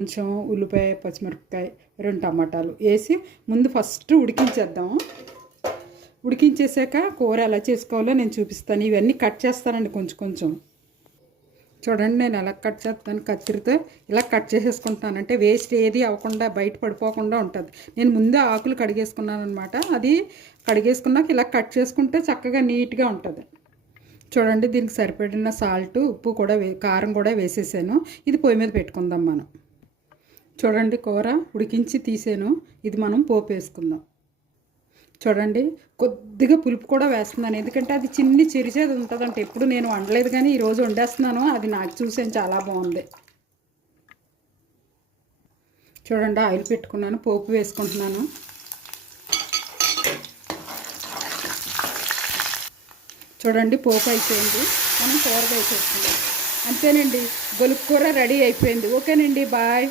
కొంచెం ఉల్లిపాయ, పచ్చిమిరపకాయ, 2 టమాటాలు వేసి ముందు ఫస్ట్ ఉడికించేద్దాము. ఉడికించేసాక కూర ఎలా చేసుకోవాలో నేను చూపిస్తాను. ఇవన్నీ కట్ చేస్తానండి కొంచెం కొంచెం. చూడండి నేను ఎలా కట్ చేస్తాను. కత్తిరితో ఇలా కట్ చేసేసుకుంటాను. అంటే వేస్ట్ ఏది అవ్వకుండా బయట పడిపోకుండా ఉంటుంది. నేను ముందే ఆకులు కడిగేసుకున్నాను అనమాట. అది కడిగేసుకున్నాక ఇలా కట్ చేసుకుంటే చక్కగా నీట్గా ఉంటుంది. చూడండి దీనికి సరిపడిన సాల్ట్, ఉప్పు కూడా కారం కూడా వేసేసాను. ఇది పొయ్యి మీద పెట్టుకుందాం మనం. చూడండి కూర ఉడికించి తీసాను. ఇది మనం పోపు వేసుకుందాం. చూడండి కొద్దిగా పులుపు కూడా వేస్తున్నాను. ఎందుకంటే అది చిన్ని చిరిచేది ఉంటుందంటే ఎప్పుడు నేను వండలేదు, కానీ ఈరోజు వండేస్తున్నాను. అది నాకు చూసాను, చాలా బాగుంది. చూడండి ఆయిల్ పెట్టుకున్నాను, పోపు వేసుకుంటున్నాను. చూడండి పోపు అయిపోయింది. మనం కూర వేసేసుకుందాం. అంతేనండి, గొలుపు కూర రెడీ అయిపోయింది. ఓకేనండి, బాయ్.